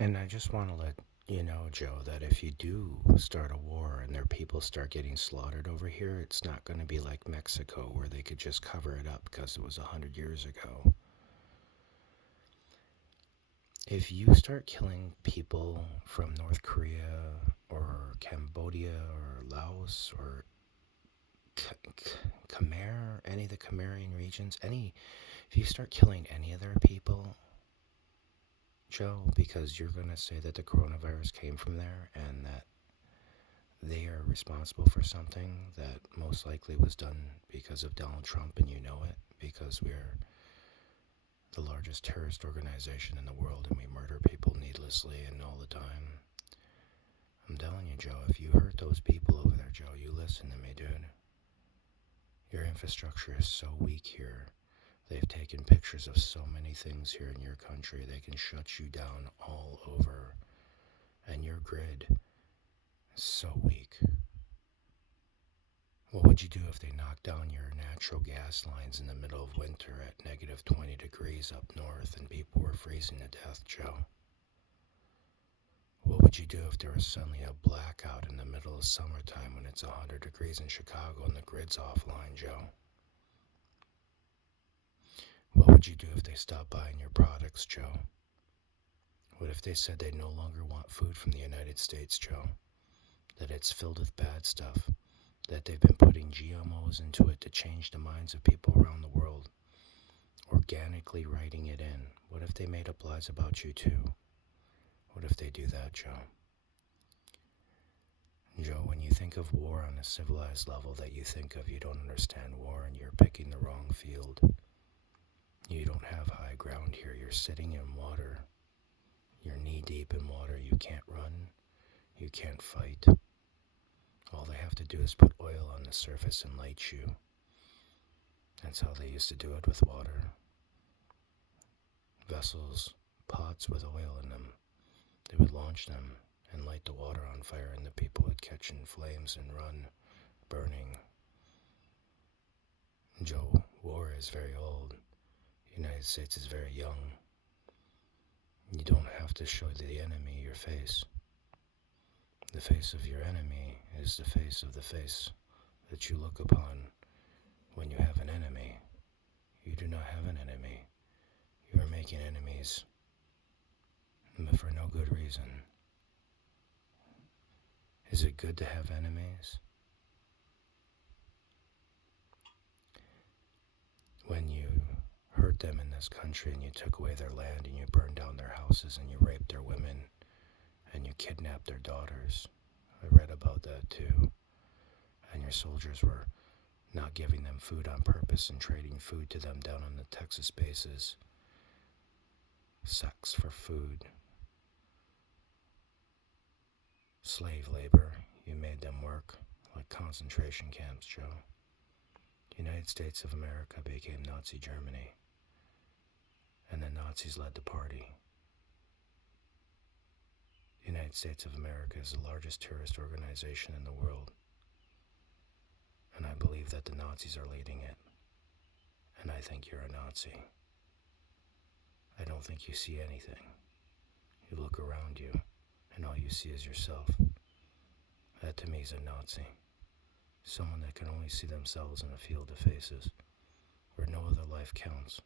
And I just want to let you know, Joe, that if you do start a war and their people start getting slaughtered over here, it's not going to be like Mexico where they could just cover it up because it was 100 years ago. If you start killing people from North Korea or Cambodia or Laos or Khmer, any of the Khmerian regions, if you start killing any of their people, Joe, because you're going to say that the coronavirus came from there and that they are responsible for something that most likely was done because of Donald Trump, and you know it, because we're the largest terrorist organization in the world and we murder people needlessly and all the time. I'm telling you, Joe, if you hurt those people over there, Joe, you listen to me, dude. Your infrastructure is so weak here. They've taken pictures of so many things here in your country. They can shut you down all over. And your grid is so weak. What would you do if they knocked down your natural gas lines in the middle of winter at negative 20 degrees up north and people were freezing to death, Joe? What would you do if there was suddenly a blackout in the middle of summertime when it's 100 degrees in Chicago and the grid's offline, Joe? What would you do if they stopped buying your products, Joe? What if they said they no longer want food from the United States, Joe? That it's filled with bad stuff, that they've been putting GMOs into it to change the minds of people around the world, organically writing it in. What if they made up lies about you too? What if they do that, Joe? Joe, when you think of war on a civilized level that you think of, you don't understand war and you're picking the wrong field. You don't have high ground here. You're sitting in water. You're knee deep in water. You can't run. You can't fight. All they have to do is put oil on the surface and light you. That's how they used to do it with water. Vessels, pots with oil in them. They would launch them and light the water on fire, and the people would catch in flames and run, burning. Joe, war is very old. The United States is very young. You don't have to show the enemy your face. The face of your enemy is the face of the face that you look upon when you have an enemy. You do not have an enemy. You are making enemies, but for no good reason. Is it good to have enemies? When you hurt them in this country and you took away their land and you burned down their houses and you raped their women and you kidnapped their daughters. I read about that too. And your soldiers were not giving them food on purpose and trading food to them down on the Texas bases. Sex for food. Slave labor. You made them work like concentration camps, Joe. The United States of America became Nazi Germany. And the Nazis led the party. The United States of America is the largest terrorist organization in the world. And I believe that the Nazis are leading it. And I think you're a Nazi. I don't think you see anything. You look around you, and all you see is yourself. That to me is a Nazi. Someone that can only see themselves in a field of faces, where no other life counts.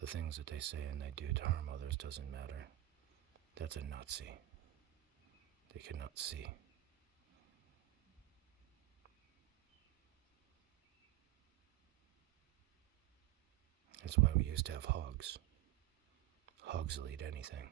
The things that they say and they do to harm others doesn't matter. That's a Nazi. They cannot see. That's why we used to have hogs. Hogs will eat anything.